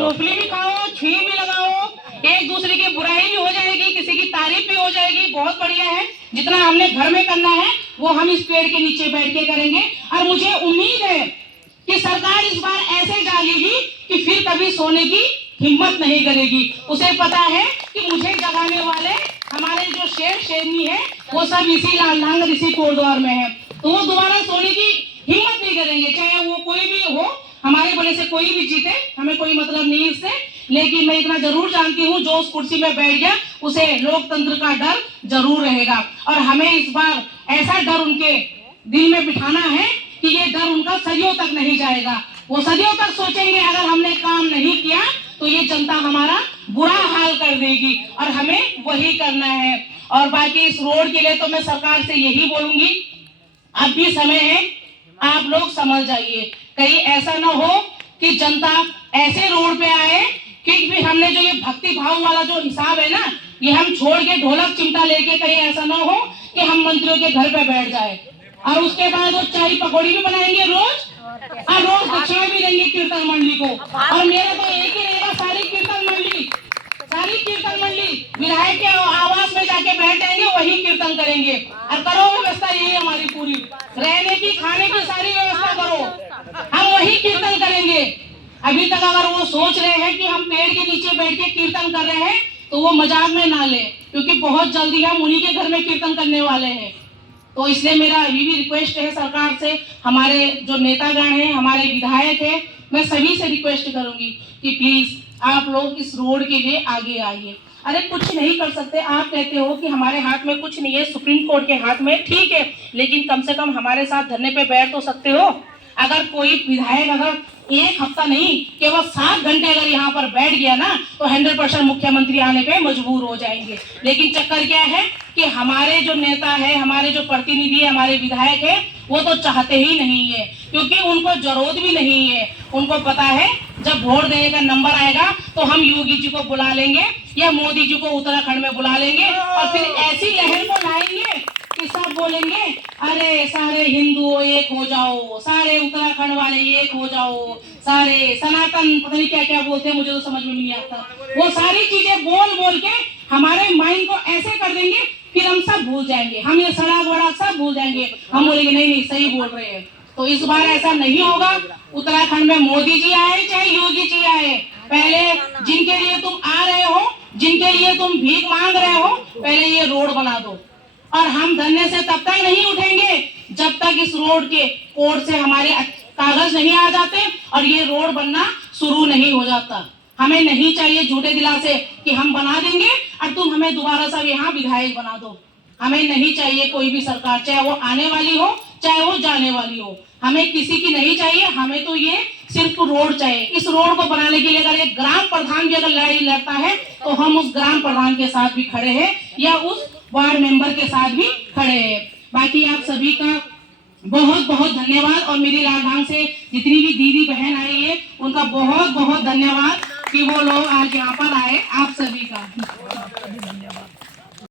मूंगफली भी खाओ, छुई भी लगाओ, एक दूसरे की बुराई भी हो जाएगी, किसी की तारीफ भी हो जाएगी। बहुत बढ़िया है। जितना हमने घर में करना है वो हम इस पेड़ के नीचे बैठ के करेंगे। और मुझे उम्मीद है कि सरकार इस बार ऐसे डालेगी कि फिर कभी सोने की हिम्मत नहीं करेगी। उसे पता है कि मुझे जगाने वाले हमारे जो शेर शेरनी है वो सब इसी लाल इसी कोटद्वार में है, तो वो दोबारा सोने की हिम्मत नहीं करेंगे, चाहे वो कोई भी हो। हमारे बोले से कोई भी जीते, हमें कोई मतलब नहीं इससे। लेकिन मैं इतना जरूर जानती हूँ, जो उस कुर्सी में बैठ गया उसे लोकतंत्र का डर जरूर रहेगा। और हमें इस बार ऐसा डर उनके दिल में बिठाना है कि ये डर उनका सदियों तक नहीं जाएगा। वो सदियों तक सोचेंगे अगर हमने काम नहीं किया तो ये जनता हमारा बुरा हाल कर देगी, और हमें वही करना है। और बाकी इस रोड के लिए तो मैं सरकार से यही बोलूंगी, अब भी समय है, आप लोग समझ जाइए। कहीं ऐसा ना हो कि जनता ऐसे रोड पे आए कि भी हमने जो ये भक्ति भाव वाला जो हिसाब है ना, ये हम छोड़ के ढोलक चिमटा लेके, कहीं ऐसा ना हो कि हम मंत्रियों के घर पे बैठ जाए और उसके बाद वो चाय पकौड़ी भी बनाएंगे रोज, और रोज दक्षिणा भी देंगे कीर्तन मंडली को। और मेरा तो एक ही रहेगा, सारी कीर्तन मंडली विधायक के आवास में जाके बैठ जाएंगे, वही कीर्तन करेंगे। और करो व्यवस्था, यही हमारी पूरी रहने की खाने की सारी व्यवस्था करो, हम वही कीर्तन करेंगे। अभी तक अगर वो सोच रहे हैं कि हम पेड़ के नीचे बैठ के कीर्तन कर रहे हैं तो वो मजाक में ना ले, क्योंकि बहुत जल्दी हम उन्हीं के घर में कीर्तन करने वाले हैं। तो इसलिए मेरा अभी भी रिक्वेस्ट है सरकार से, हमारे जो नेतागण हैं, हमारे विधायक हैं, मैं सभी से रिक्वेस्ट करूंगी कि प्लीज आप लोग इस रोड के लिए आगे आइए। अरे कुछ नहीं कर सकते, आप कहते हो कि हमारे हाथ में कुछ नहीं है, सुप्रीम कोर्ट के हाथ में, ठीक है, लेकिन कम से कम हमारे साथ धरने पे बैठ तो सकते हो। अगर कोई विधायक अगर एक हफ्ता नहीं केवल 7 घंटे अगर यहाँ पर बैठ गया ना तो 100% मुख्यमंत्री आने पे मजबूर हो जाएंगे। लेकिन चक्कर क्या है कि हमारे जो नेता है, हमारे जो प्रतिनिधि है, हमारे विधायक है, वो तो चाहते ही नहीं है, क्योंकि उनको जरूरत भी नहीं है। उनको पता है जब वोट देने का नंबर आएगा तो हम योगी जी को बुला लेंगे या मोदी जी को उत्तराखंड में बुला लेंगे, और फिर ऐसी लहर को लाएंगे कि सब बोलेंगे अरे सारे हिंदू एक हो जाओ, सारे उत्तराखंड वाले एक हो जाओ, सारे सनातन पता नहीं क्या क्या बोलते हैं, मुझे तो समझ में नहीं आता। वो सारी चीजें बोल बोल के हमारे माइंड को ऐसे कर देंगे, फिर हम सब भूल जाएंगे, हम ये सड़क वड़क सब भूल जाएंगे, हम बोलेंगे नहीं नहीं सही बोल रहे हैं। तो इस बार ऐसा नहीं होगा। उत्तराखंड में मोदी जी आए चाहे योगी जी आए, पहले जिनके लिए तुम आ रहे हो, जिनके लिए तुम भीख मांग रहे हो, पहले ये रोड बना दो। और हम धरने से तब तक नहीं उठेंगे जब तक इस रोड के कोर्ट से हमारे कागज नहीं आ जाते और ये रोड बनना शुरू नहीं हो जाता। हमें नहीं चाहिए झूठे दिलासे कि हम बना देंगे और तुम हमें दोबारा सब यहाँ विधायक बना दो। हमें नहीं चाहिए कोई भी सरकार, चाहे वो आने वाली हो चाहे वो जाने वाली हो, हमें किसी की नहीं चाहिए। हमें तो ये सिर्फ रोड चाहिए। इस रोड को बनाने के लिए अगर एक ग्राम प्रधान भी अगर लड़ाई लड़ता है तो हम उस ग्राम प्रधान के साथ भी खड़े हैं या उस वार्ड मेंबर के साथ भी खड़े हैं। बाकी आप सभी का बहुत बहुत धन्यवाद, और मेरी राजधानी से जितनी भी दीदी बहन आई है उनका बहुत बहुत धन्यवाद कि वो लोग आज यहाँ पर आए। आप सभी का